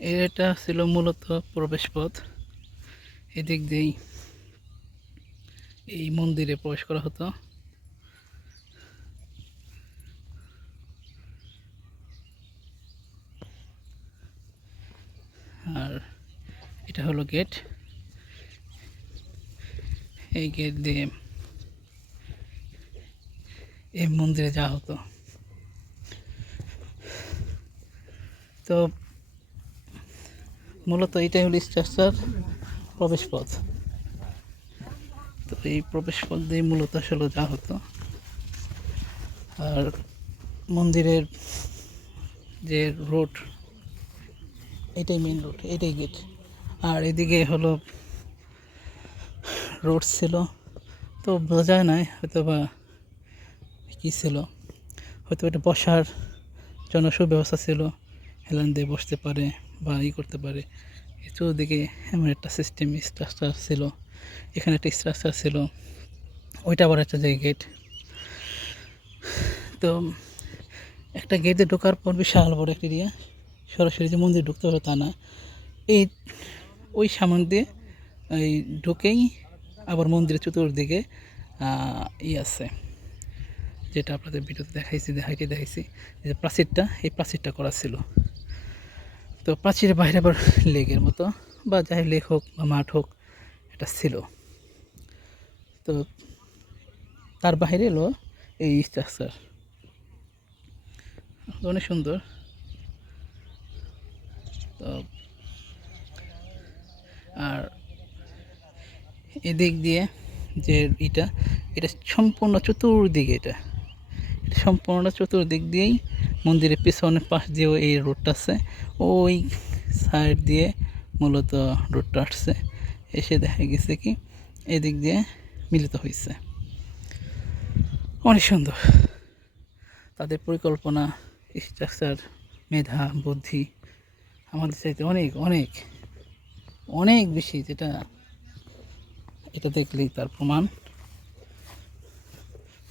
এটা ছিল মূলত প্রবেশপথ। এদিক দিয়েই এই মন্দিরে প্রবেশ করা হতো। আর এটা হলো গেট। এই গেট দিয়ে এই মন্দিরে যাওয়া হতো। তো মূলত এইটাই হলো স্ট্রাকচার প্রবেশপথ। তো এই প্রবেশপথ দিয়ে মূলত আসলে যাওয়া হতো। আর মন্দিরের যে রোড, এটাই মেন রোড, এটাই গেট। আর এদিকে হলো রোড ছিল, তো বোঝা নাই হয়তো বা কী ছিল, হয়তো এটা বসার জন্য সুব্যবস্থা ছিল, হেলান দিয়ে বসতে পারে বা করতে পারে। চতুর্দিকে এমন একটা সিস্টেম স্ট্রাকচার ছিল, এখানে একটা স্ট্রাকচার ছিল, ওইটা আবার একটা জায়গায় গেট। তো একটা গেটে ঢোকার পর বিশাল বড় একটা এরিয়া, সরাসরি যে মন্দির ঢুকতে হবে তা না, এই ওই সামনে দিয়ে এই ঢুকেই আবার মন্দিরের চতুর্দিকে আছে, যেটা আপনাদের ভিডিওতে দেখাইছি যে প্রাচীরটা, এই প্রাচীরটা করা ছিল। তো প্রাচীরের বাইরে আবার লেকের মতো বা যাই লেক হোক বা মাঠ হোক, এটা ছিল। তো তার বাইরে এলো এই স্ট্রাকচার, অনেক সুন্দর। তো আর এদিক দিয়ে যে এটা সম্পূর্ণ চতুর্দিকে, এটা সম্পূর্ণ চতুর্দিক দিয়েই মন্দিরের পেছনের পাশ দিয়েও এই রোডটা আছে, ওই সাইড দিয়ে মূলত রোডটা আসছে, এসে দেখা গেছে কি এদিক দিয়ে মিলিত হয়েছে। অনেক সুন্দর তাদের পরিকল্পনা, স্ট্রাকচার, মেধা, বুদ্ধি আমাদের চাইতে অনেক অনেক অনেক বেশি, যেটা এটা দেখলেই তার প্রমাণ।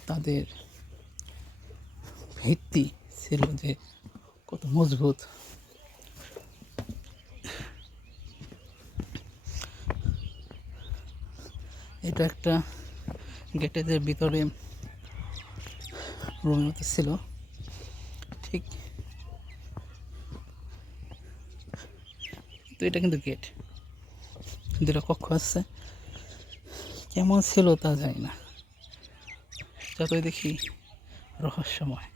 তাদের ভিত্তি ছিল যে কত মজবুত। এটা একটা গেটের যে ভিতরে রুমের মতো ছিল, ঠিক। তো এটা কিন্তু গেট, দুটা কক্ষ আছে, কেমন ছিল তা জানি না, যতই দেখি রহস্যময়।